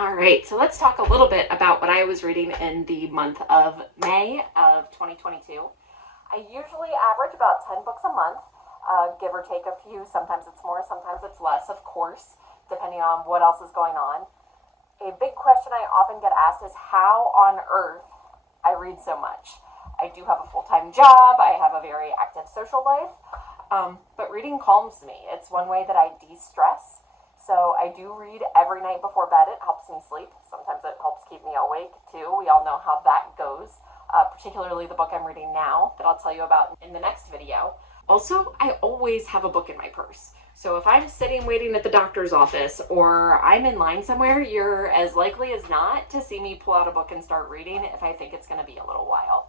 All right, so let's talk a little bit about what I was reading in the month of May of 2022. I usually average about 10 books a month, give or take a few. Sometimes it's more, sometimes it's less, of course, depending on what else is going on. A big question I often get asked is how on earth I read so much. I do have a full-time job, I have a very active social life, but reading calms me. It's one way that I de-stress. So I do read every night before bed. It helps me sleep. Sometimes it helps keep me awake too. We all know how that goes, particularly the book I'm reading now that I'll tell you about in the next video. Also, I always have a book in my purse. So if I'm sitting waiting at the doctor's office or I'm in line somewhere, you're as likely as not to see me pull out a book and start reading if I think it's going to be a little while.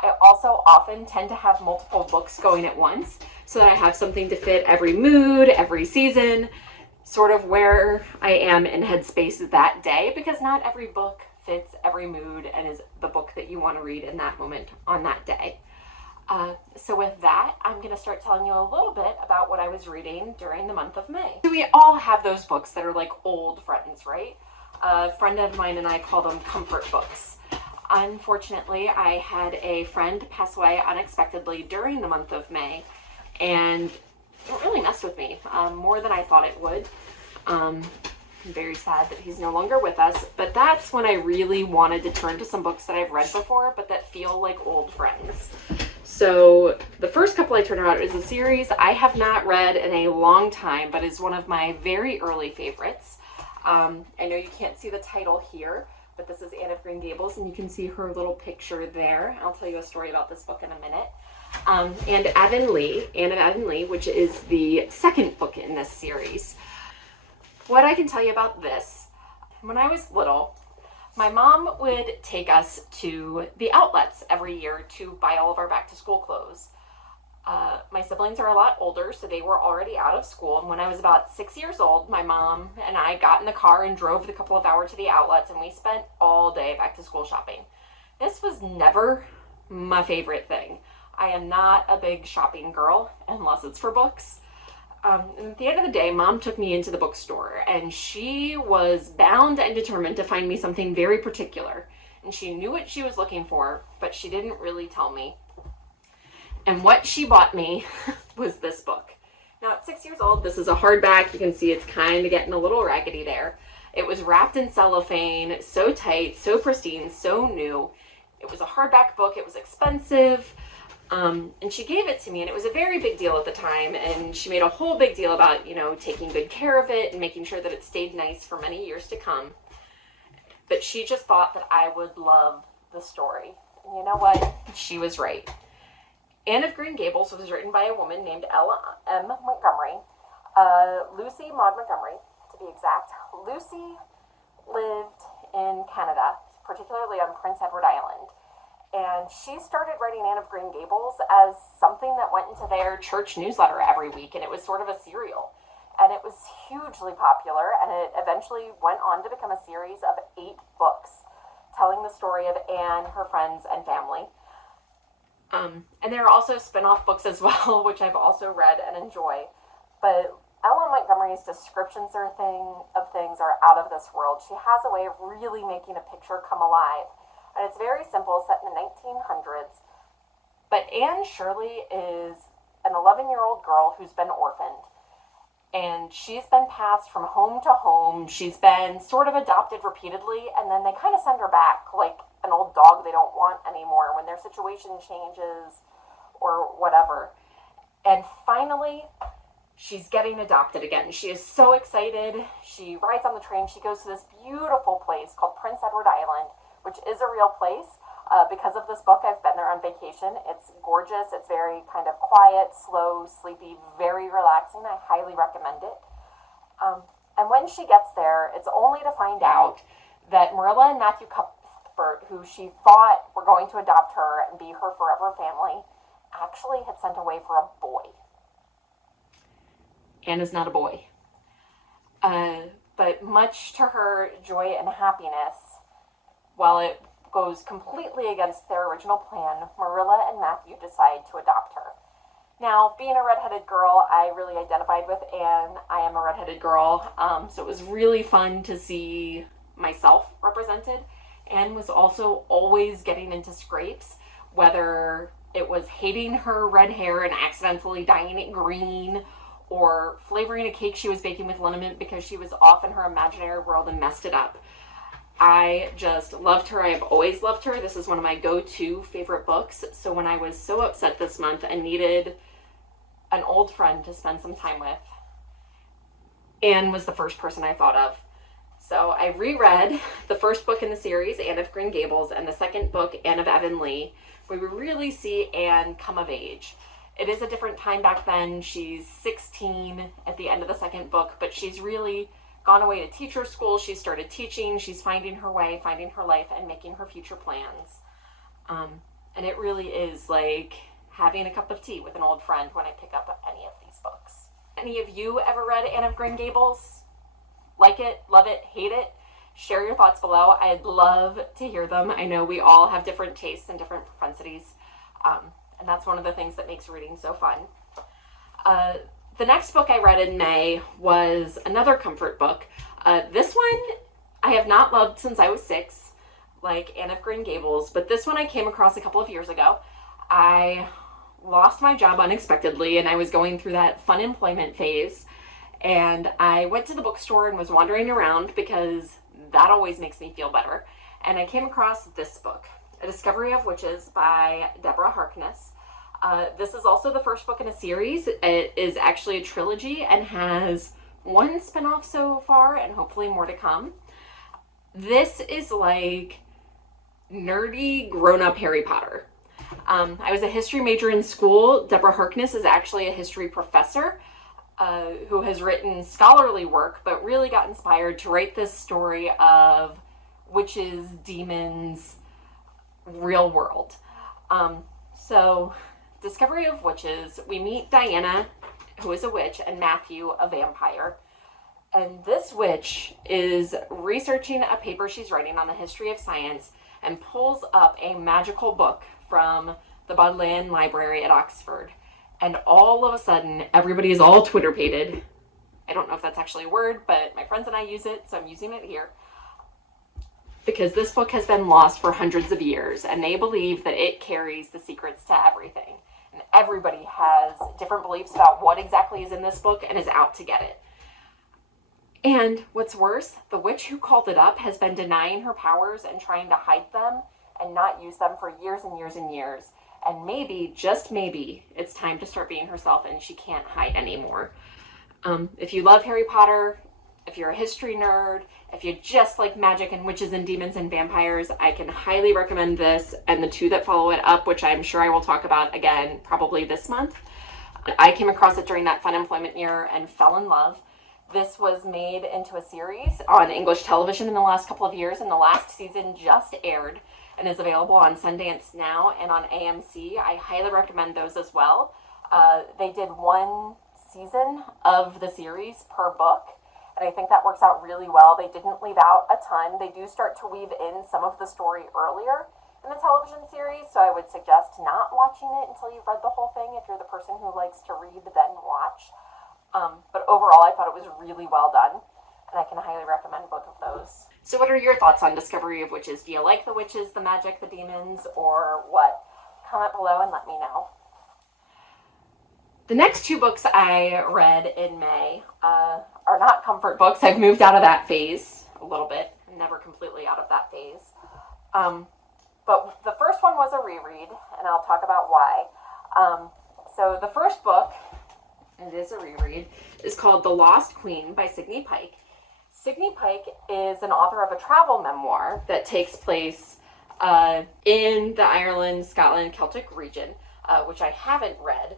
I also often tend to have multiple books going at once so that I have something to fit every mood, every season, sort of where I am in headspace that day, because not every book fits every mood and is the book that you want to read in that moment on that day. So with that, I'm going to start telling you a little bit about what I was reading during the month of May. So we all have those books that are like old friends, right? A friend of mine and I call them comfort books. Unfortunately, I had a friend pass away unexpectedly during the month of May, and it really messed with me more than I thought it would. I'm very sad that he's no longer with us, but that's when I really wanted to turn to some books that I've read before, but that feel like old friends. So the first couple I turned around is a series I have not read in a long time, but is one of my very early favorites. I know you can't see the title here, but this is Anne of Green Gables, and you can see her little picture there. I'll tell you a story about this book in a minute. And Anne of Avonlea, which is the second book in this series. What I can tell you about this, when I was little, my mom would take us to the outlets every year to buy all of our back to school clothes. My siblings are a lot older, so they were already out of school. And when I was about 6 years old, my mom and I got in the car and drove the couple of hours to the outlets, and we spent all day back to school shopping. This was never my favorite thing. I am not a big shopping girl unless it's for books. And at the end of the day, Mom took me into the bookstore, and she was bound and determined to find me something very particular. And she knew what she was looking for, but she didn't really tell me. And what she bought me was this book. Now, at 6 years old, this is a hardback. You can see it's kind of getting a little raggedy there. It was wrapped in cellophane, so tight, so pristine, so new. It was a hardback book. It was expensive. And she gave it to me, and it was a very big deal at the time, and she made a whole big deal about, taking good care of it and making sure that it stayed nice for many years to come. But she just thought that I would love the story. And you know what? She was right. Anne of Green Gables was written by a woman named L.M. Montgomery, Lucy Maud Montgomery, to be exact. Lucy lived in Canada, particularly on Prince Edward Island. And she started writing Anne of Green Gables as something that went into their church newsletter every week, and it was sort of a serial. And it was hugely popular, and it eventually went on to become a series of 8 books, telling the story of Anne, her friends, and family. And there are also spin-off books as well, which I've also read and enjoy. But Ellen Montgomery's descriptions of things are out of this world. She has a way of really making a picture come alive. And it's very simple, set in the 1900s. But Anne Shirley is an 11-year-old girl who's been orphaned. And she's been passed from home to home. She's been sort of adopted repeatedly, and then they kind of send her back like an old dog they don't want anymore when their situation changes or whatever. And finally, she's getting adopted again. She is so excited. She rides on the train. She goes to this beautiful place called Prince Edward Island, which is a real place. Because of this book, I've been there on vacation. It's gorgeous. It's very kind of quiet, slow, sleepy, very relaxing. I highly recommend it. And when she gets there, it's only to find out that Marilla and Matthew Cuthbert, who she thought were going to adopt her and be her forever family, actually had sent away for a boy. Anne is not a boy. But much to her joy and happiness, while it goes completely against their original plan, Marilla and Matthew decide to adopt her. Now, being a redheaded girl, I really identified with Anne. I am a redheaded girl, so it was really fun to see myself represented. Anne was also always getting into scrapes, whether it was hating her red hair and accidentally dyeing it green, or flavoring a cake she was baking with liniment because she was off in her imaginary world and messed it up. I just loved her. I have always loved her. This is one of my go-to favorite books. So when I was so upset this month and needed an old friend to spend some time with, Anne was the first person I thought of. So I reread the first book in the series, Anne of Green Gables, and the second book, Anne of Avonlea, where we really see Anne come of age. It is a different time back then. She's 16 at the end of the second book, but she's really gone away to teacher school. She started teaching. She's finding her way, finding her life, and making her future plans. And it really is like having a cup of tea with an old friend when I pick up any of these books. Any of you ever read Anne of Green Gables? Like it, love it, hate it? Share your thoughts below. I'd love to hear them. I know we all have different tastes and different propensities, and that's one of the things that makes reading so fun. The next book I read in May was another comfort book. This one I have not loved since I was 6, like Anne of Green Gables, but this one I came across a couple of years ago. I lost my job unexpectedly, and I was going through that fun employment phase, and I went to the bookstore and was wandering around because that always makes me feel better. And I came across this book, A Discovery of Witches by Deborah Harkness. This is also the first book in a series. It is actually a trilogy and has one spinoff so far and hopefully more to come. This is like nerdy grown-up Harry Potter. I was a history major in school. Deborah Harkness is actually a history professor who has written scholarly work, but really got inspired to write this story of witches, demons, real world. So, Discovery of Witches, we meet Diana, who is a witch, and Matthew, a vampire. And this witch is researching a paper she's writing on the history of science and pulls up a magical book from the Bodleian Library at Oxford. And all of a sudden, everybody is all Twitter-pated. I don't know if that's actually a word, but my friends and I use it, so I'm using it here. Because this book has been lost for hundreds of years, and they believe that it carries the secrets to everything. And everybody has different beliefs about what exactly is in this book and is out to get it. And what's worse, the witch who called it up has been denying her powers and trying to hide them and not use them for years and years and years. And maybe, just maybe, it's time to start being herself and she can't hide anymore. If you love Harry Potter, if you're a history nerd, if you just like magic and witches and demons and vampires, I can highly recommend this and the 2 that follow it up, which I'm sure I will talk about again probably this month. I came across it during that fun employment year and fell in love. This was made into a series on English television in the last couple of years, and the last season just aired and is available on Sundance Now and on AMC. I highly recommend those as well. They did 1 season of the series per book, and I think that works out really well. They didn't leave out a ton. They do start to weave in some of the story earlier in the television series, so I would suggest not watching it until you've read the whole thing. If you're the person who likes to read, then watch. But overall, I thought it was really well done, and I can highly recommend both of those. So what are your thoughts on Discovery of Witches? Do you like the witches, the magic, the demons, or what? Comment below and let me know. The next 2 books I read in May are not comfort books. I've moved out of that phase a little bit. I'm never completely out of that phase. But the first one was a reread, and I'll talk about why. So the first book, it is a reread, is called The Lost Queen by Signe Pike. Signe Pike is an author of a travel memoir that takes place in the Ireland, Scotland, Celtic region, which I haven't read.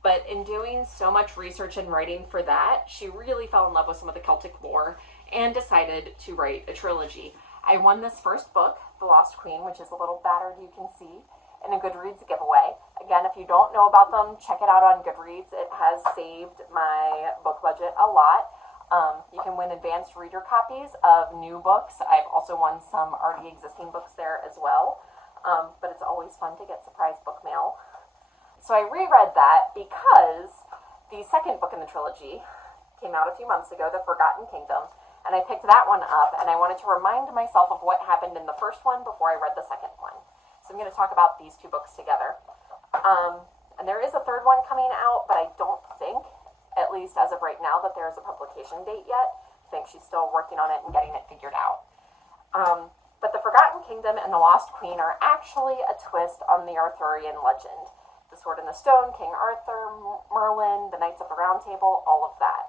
But in doing so much research and writing for that, she really fell in love with some of the Celtic lore and decided to write a trilogy. I won this first book, The Lost Queen, which is a little battered, you can see, in a Goodreads giveaway. Again, if you don't know about them, check it out on Goodreads. It has saved my book budget a lot. You can win advanced reader copies of new books. I've also won some already existing books there as well. But it's always fun to get surprise book mail. So I reread that because the second book in the trilogy came out a few months ago, The Forgotten Kingdom, and I picked that one up, and I wanted to remind myself of what happened in the first one before I read the second one. So I'm going to talk about these two books together. And there is a third one coming out, but I don't think, at least as of right now, that there's a publication date yet. I think she's still working on it and getting it figured out. But The Forgotten Kingdom and The Lost Queen are actually a twist on the Arthurian legend. The Sword and the Stone, King Arthur, Merlin, the Knights of the Round Table, all of that.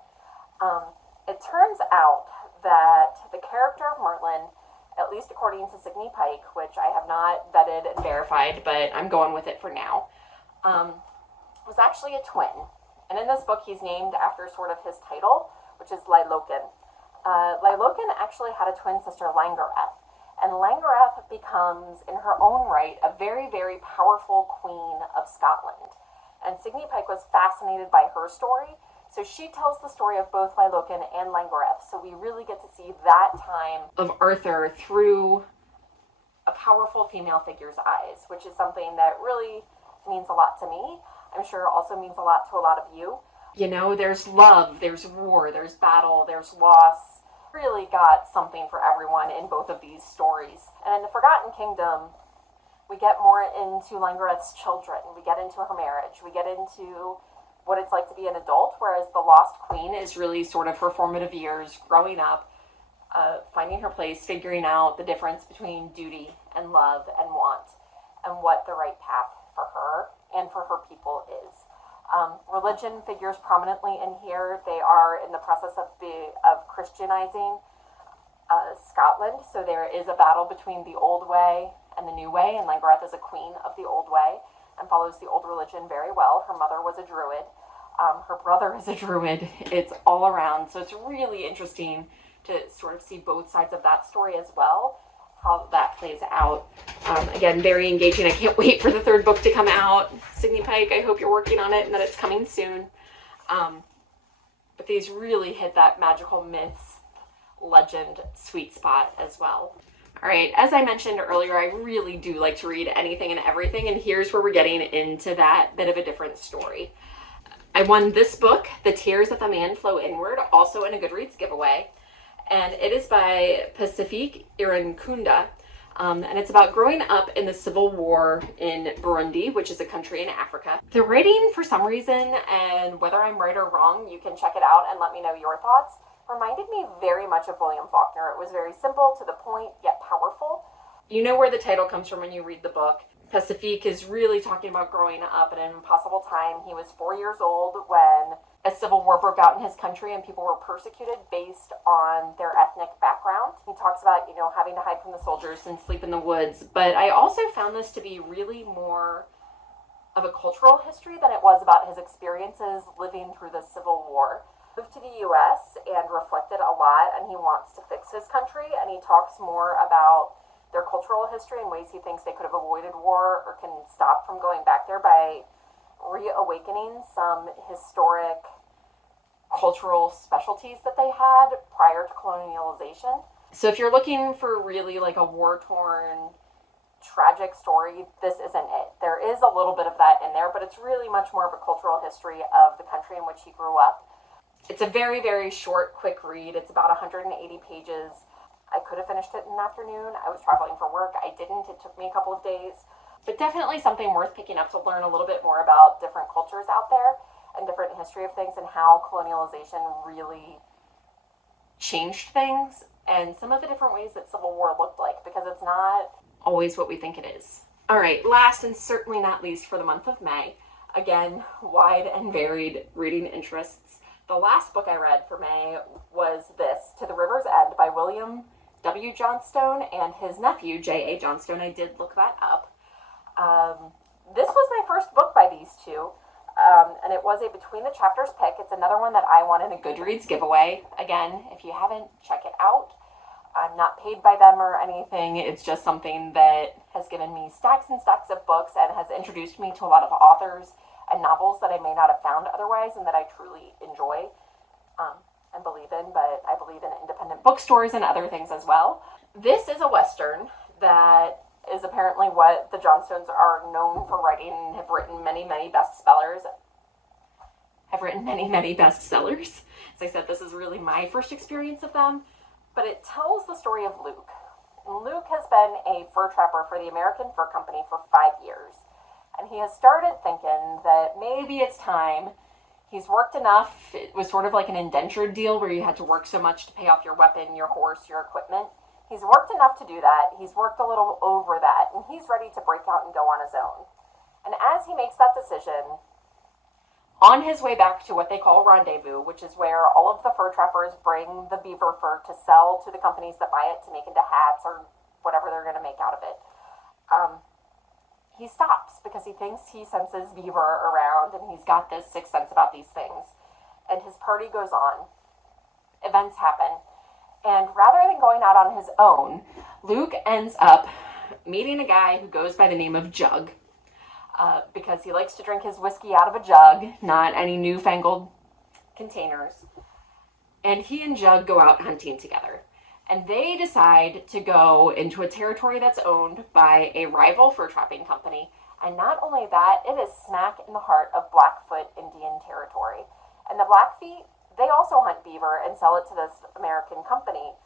It turns out that the character of Merlin, at least according to Signe Pike, which I have not vetted and verified, but I'm going with it for now, was actually a twin. And in this book, he's named after sort of his title, which is Lailoken. Lailoken actually had a twin sister, Langareth. And Langareth becomes, in her own right, a very, very powerful queen of Scotland. And Signe Pike was fascinated by her story, so she tells the story of both Lailoken and Langareth. So we really get to see that time of Arthur through a powerful female figure's eyes, which is something that really means a lot to me. I'm sure also means a lot to a lot of you. You know, there's love, there's war, there's battle, there's loss. Really got something for everyone in both of these stories. And in The Forgotten Kingdom, we get more into Langareth's children. We get into her marriage. We get into what it's like to be an adult, whereas The Lost Queen is really sort of her formative years, growing up, finding her place, figuring out the difference between duty and love and want, and what the right path for her and for her people is. Religion figures prominently in here. They are in the process of Christianizing Scotland, so there is a battle between the old way and the new way, and Langareth is a queen of the old way and follows the old religion very well. Her mother was a druid. Her brother is a druid. It's all around, so it's really interesting to sort of see both sides of that story as well, how that plays out. Again, very engaging. I can't wait for the third book to come out. Signe Pike, I hope you're working on it and that it's coming soon. But these really hit that magical myths, legend, sweet spot as well. All right, as I mentioned earlier, I really do like to read anything and everything, and here's where we're getting into that bit of a different story. I won this book, The Tears of the Man Flow Inward, also in a Goodreads giveaway. And it is by Pacifique Irankunda, and it's about growing up in the civil war in Burundi, which is a country in Africa. The writing, for some reason, and whether I'm right or wrong, you can check it out and let me know your thoughts, reminded me very much of William Faulkner. It was very simple, to the point, yet powerful. You know where the title comes from when you read the book. Pacifique is really talking about growing up in an impossible time. He was 4 years old when a civil war broke out in his country and people were persecuted based on their ethnic background. He talks about, having to hide from the soldiers and sleep in the woods. But I also found this to be really more of a cultural history than it was about his experiences living through the Civil War. He moved to the U.S. and reflected a lot, and he wants to fix his country, and he talks more about their cultural history and ways he thinks they could have avoided war or can stop from going back there by reawakening some historic cultural specialties that they had prior to colonialization. So if you're looking for really like a war-torn, tragic story, this isn't it. There is a little bit of that in there, but it's really much more of a cultural history of the country in which he grew up. It's a very, very short, quick read. It's about 180 pages. I could have finished it in an afternoon. I was traveling for work. I didn't. It took me a couple of days. But definitely something worth picking up to learn a little bit more about different cultures out there and different history of things and how colonialization really changed things and some of the different ways that Civil War looked like, because it's not always what we think it is. All right, last and certainly not least for the month of May, again, wide and varied reading interests. The last book I read for May was this, To the River's End by William W. Johnstone and his nephew, J.A. Johnstone. I did look that up. This was my first book by these two, and it was a Between the Chapters pick. It's another one that I won in a Goodreads giveaway. Again, if you haven't, check it out. I'm not paid by them or anything. It's just something that has given me stacks and stacks of books and has introduced me to a lot of authors and novels that I may not have found otherwise and that I truly enjoy and believe in, but I believe in independent bookstores and other things as well. This is a Western that is apparently what the Johnstones are known for writing and have written many, many bestsellers. As I said, this is really my first experience of them. But it tells the story of Luke. Luke has been a fur trapper for the American Fur Company for 5 years. And he has started thinking that maybe it's time. He's worked enough. It was sort of like an indentured deal where you had to work so much to pay off your weapon, your horse, your equipment. He's worked enough to do that. He's worked a little over that, and he's ready to break out and go on his own. And as he makes that decision, on his way back to what they call rendezvous, which is where all of the fur trappers bring the beaver fur to sell to the companies that buy it to make into hats or whatever they're going to make out of it, he stops because he thinks he senses beaver around, and he's got this sixth sense about these things. And his party goes on. Events happen. And rather than going out on his own, Luke ends up meeting a guy who goes by the name of Jug, because he likes to drink his whiskey out of a jug, not any newfangled containers. And he and Jug go out hunting together. And they decide to go into a territory that's owned by a rival fur trapping company. And not only that, it is smack in the heart of Blackfoot Indian territory. And the Blackfeet, they also hunt beaver and sell it to this American company.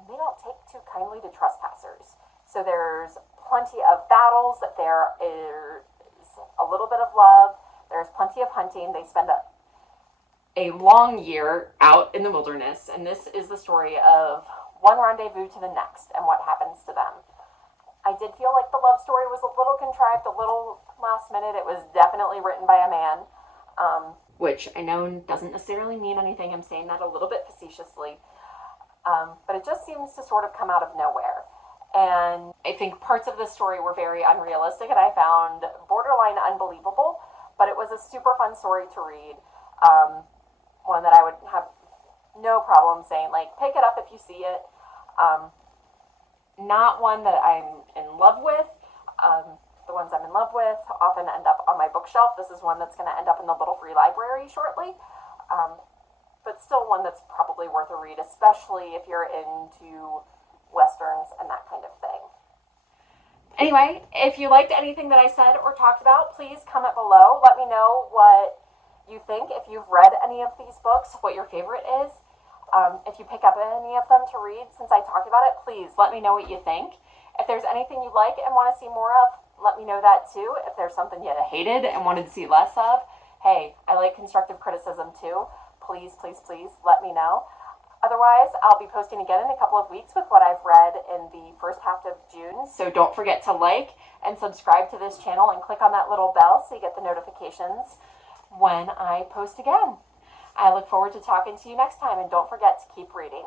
And they don't take too kindly to trespassers. So there's plenty of battles, there is a little bit of love, there's plenty of hunting. They spend a long year out in the wilderness, and this is the story of one rendezvous to the next and what happens to them. I did feel like the love story was a little contrived, a little last minute. It was definitely written by a man, which I know doesn't necessarily mean anything. I'm saying that a little bit facetiously, but it just seems to sort of come out of nowhere. And I think parts of the story were very unrealistic, and I found borderline unbelievable, but it was a super fun story to read. One that I would have no problem saying, like, pick it up if you see it. Not one that I'm in love with. The ones I'm in love with often end up on my bookshelf. This is one that's going to end up in the little free library shortly. But still one that's probably worth a read, especially if you're into Westerns and that kind of thing. Anyway, if you liked anything that I said or talked about, please comment below. Let me know what you think, if you've read any of these books, what your favorite is. If you pick up any of them to read since I talked about it, please let me know what you think. If there's anything you like and want to see more of, let me know that too. If there's something you hated and wanted to see less of, hey, I like constructive criticism too. Please, please, please let me know. Otherwise, I'll be posting again in a couple of weeks with what I've read in the first half of June. So don't forget to like and subscribe to this channel and click on that little bell so you get the notifications when I post again. I look forward to talking to you next time, and don't forget to keep reading.